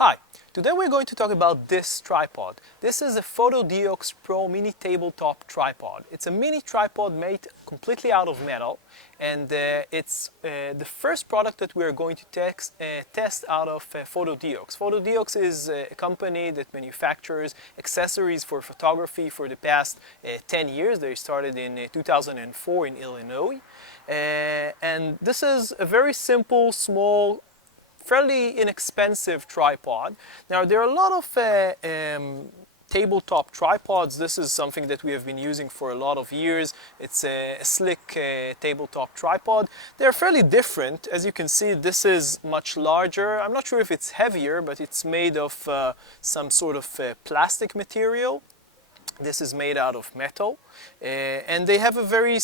Hi, today we're going to talk about this tripod. This is a FotoDiox Pro mini tabletop tripod. It's a mini tripod made completely out of metal, and it's the first product that we're going to test out of FotoDiox. FotoDiox is a company that manufactures accessories for photography for the past 10 years. They started in 2004 in Illinois. And this is a very simple, small, fairly inexpensive tripod. Now there are a lot of tabletop tripods. This is something that we have been using for a lot of years. It's a slick tabletop tripod. They're fairly different. As you can see, this is much larger. I'm not sure if it's heavier, but it's made of some sort of plastic material. This is made out of metal, and they have a very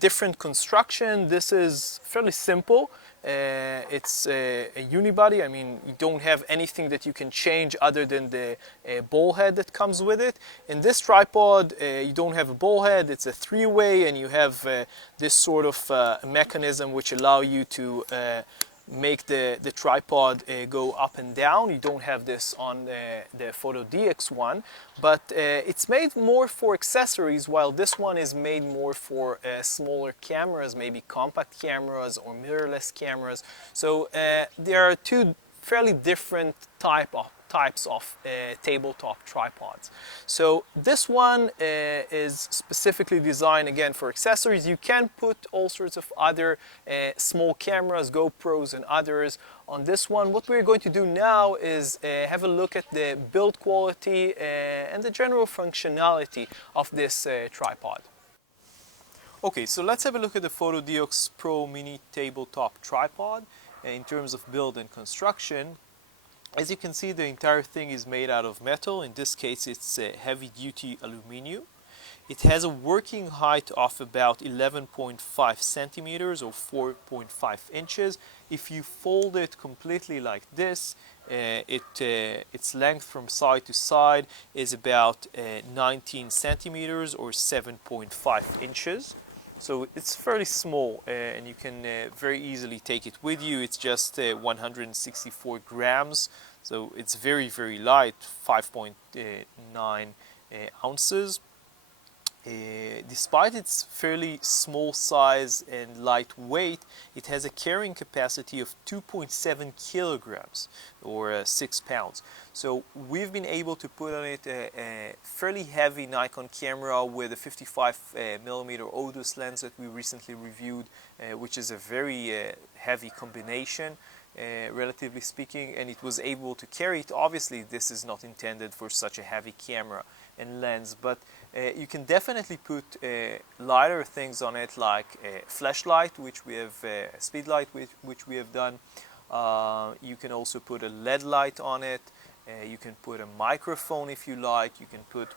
different construction. This is fairly simple. It's a unibody. I mean, you don't have anything that you can change other than the ball head that comes with it. In this tripod, you don't have a ball head. It's a three-way, and you have this sort of mechanism which allow you to make the tripod go up and down. You don't have this on the FotoDiox one, but it's made more for accessories, while this one is made more for smaller cameras, maybe compact cameras or mirrorless cameras. So there are two fairly different types of tabletop tripods. So this one is specifically designed again for accessories. You can put all sorts of other small cameras, GoPros and others on this one. What we're going to do now is have a look at the build quality and the general functionality of this tripod. Okay, so let's have a look at the FotoDiox Pro Mini Tabletop Tripod in terms of build and construction. As you can see, the entire thing is made out of metal. In this case, it's heavy-duty aluminum. It has a working height of about 11.5 centimeters or 4.5 inches. If you fold it completely like this, its length from side to side is about 19 centimeters or 7.5 inches. So it's fairly small, and you can very easily take it with you. It's just 164 grams, so it's very, very light, 5.9 ounces. Despite its fairly small size and light weight, it has a carrying capacity of 2.7 kilograms or 6 pounds. So we've been able to put on it a fairly heavy Nikon camera with a 55mm Odus lens that we recently reviewed, which is a very heavy combination. Relatively speaking, and it was able to carry it. Obviously, this is not intended for such a heavy camera and lens, but you can definitely put lighter things on it, like a flashlight, which we have, a speed light, which we have done. You can also put a LED light on it. You can put a microphone if you like. You can put.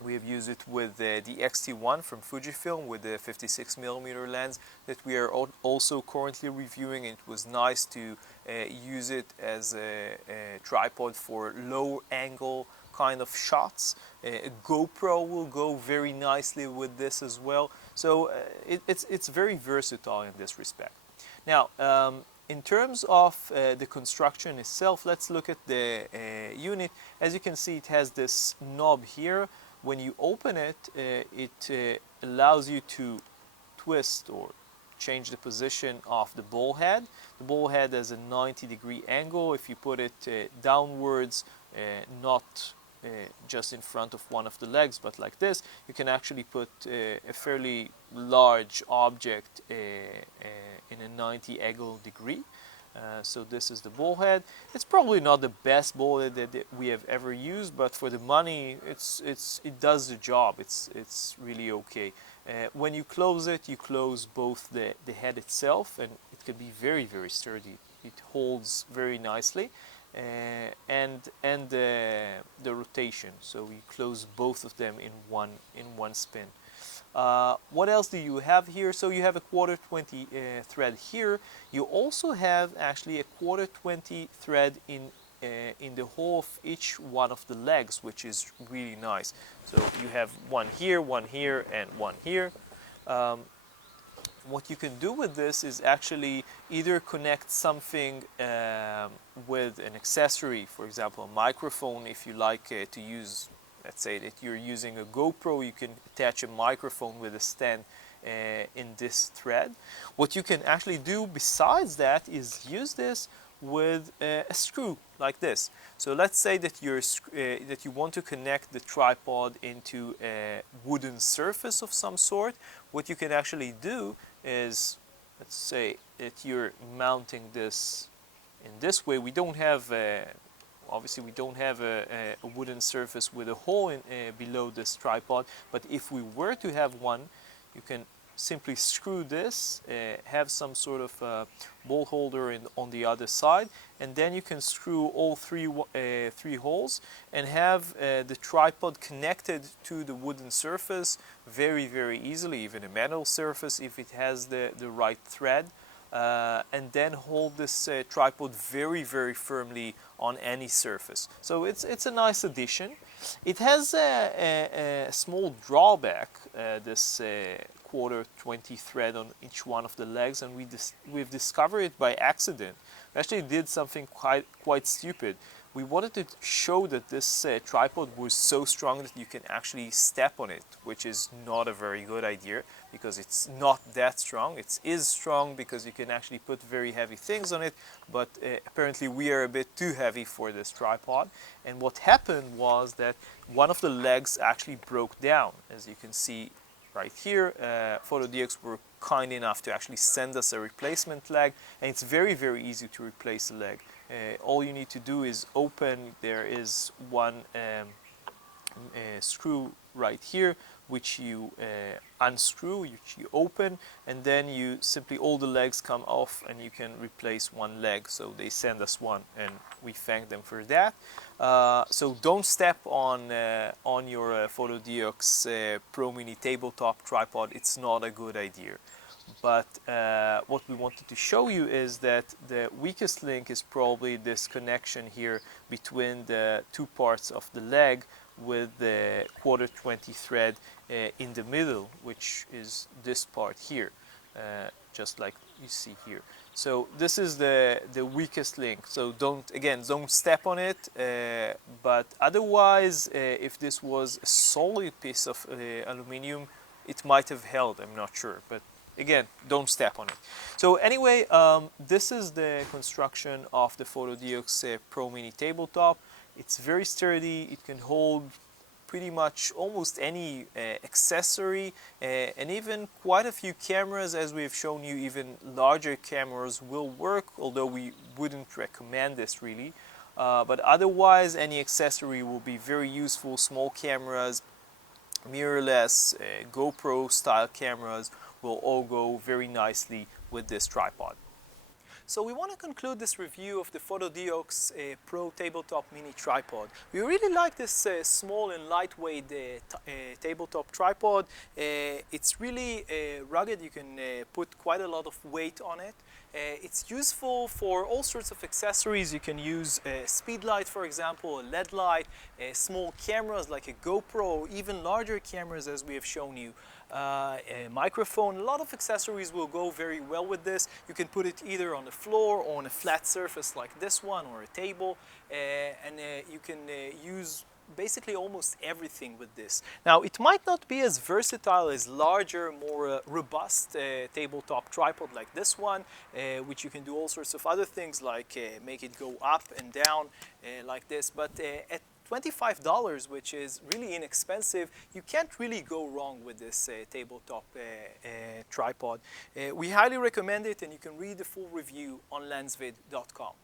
We have used it with the X-T1 from Fujifilm with the 56mm lens that we are also currently reviewing. It was nice to use it as a tripod for low angle kind of shots. A GoPro will go very nicely with this as well. So it's very versatile in this respect. Now, in terms of the construction itself, let's look at the unit. As you can see, it has this knob here. When you open it, it allows you to twist or change the position of the ball head. The ball head has a 90-degree angle. If you put it downwards, not just in front of one of the legs, but like this, you can actually put a fairly large object in a 90 degree. So this is the ball head. It's probably not the best ball head that we have ever used, but for the money, it does the job. It's really okay. When you close it, you close both the head itself, and it can be very, very sturdy. It holds very nicely, and the rotation. So you close both of them in one spin. What else do you have here? So you have a 1/4-20 thread here. You also have actually a 1/4-20 thread in the hole of each one of the legs, which is really nice. So you have one here, and one here. what you can do with this is actually either connect something with an accessory, for example, a microphone. If you like to use, let's say that you're using a GoPro, you can attach a microphone with a stand in this thread. What you can actually do besides that is use this with a screw like this. So let's say that that you want to connect the tripod into a wooden surface of some sort. What you can actually do is, let's say that you're mounting this in this way. We don't have obviously we don't have a wooden surface with a hole in, below this tripod, but if we were to have one, you can simply screw this, have some sort of ball holder on the other side, and then you can screw all three holes and have the tripod connected to the wooden surface very easily, even a metal surface if it has the right thread, and then hold this tripod very firmly on any surface. So it's a nice addition. It has a small drawback, this quarter 20 thread on each one of the legs, and we've discovered it by accident. We actually did something quite stupid. We wanted to show that this tripod was so strong that you can actually step on it, which is not a very good idea because it's not that strong. It is strong because you can actually put very heavy things on it, but apparently we are a bit too heavy for this tripod. And what happened was that one of the legs actually broke down, as you can see right here. FotoDiox were kind enough to actually send us a replacement leg, and it's very easy to replace a leg. All you need to do is open, there is one screw right here which you unscrew, which you open, and then you simply, all the legs come off and you can replace one leg. So they send us one and we thank them for that. So don't step on your FotoDiox Pro Mini tabletop tripod. It's not a good idea. But what we wanted to show you is that the weakest link is probably this connection here between the two parts of the leg with the quarter 20 thread in the middle, which is this part here, just like you see here. So this is the weakest link. So don't step on it. But otherwise, if this was a solid piece of aluminium, it might have held. I'm not sure, but again, don't step on it. So anyway, this is the construction of the FotoDiox Pro Mini tabletop. It's very sturdy. It can hold pretty much almost any accessory, and even quite a few cameras. As we've shown you, even larger cameras will work, although we wouldn't recommend this really. But otherwise, any accessory will be very useful. Small cameras, mirrorless, GoPro style cameras will all go very nicely with this tripod. So we want to conclude this review of the FotoDiox Pro Tabletop Mini Tripod. We really like this small and lightweight tabletop tripod. It's really rugged. You can put quite a lot of weight on it. It's useful for all sorts of accessories. You can use a speed light, for example, a LED light, small cameras like a GoPro, even larger cameras as we have shown you. A microphone, a lot of accessories will go very well with this. You can put it either on the floor or on a flat surface like this one, or a table, and you can use basically almost everything with this. Now, it might not be as versatile as larger, more robust tabletop tripod like this one, which you can do all sorts of other things like make it go up and down like this, but at $25, which is really inexpensive, you can't really go wrong with this tabletop tripod. We highly recommend it, and you can read the full review on Lensvid.com.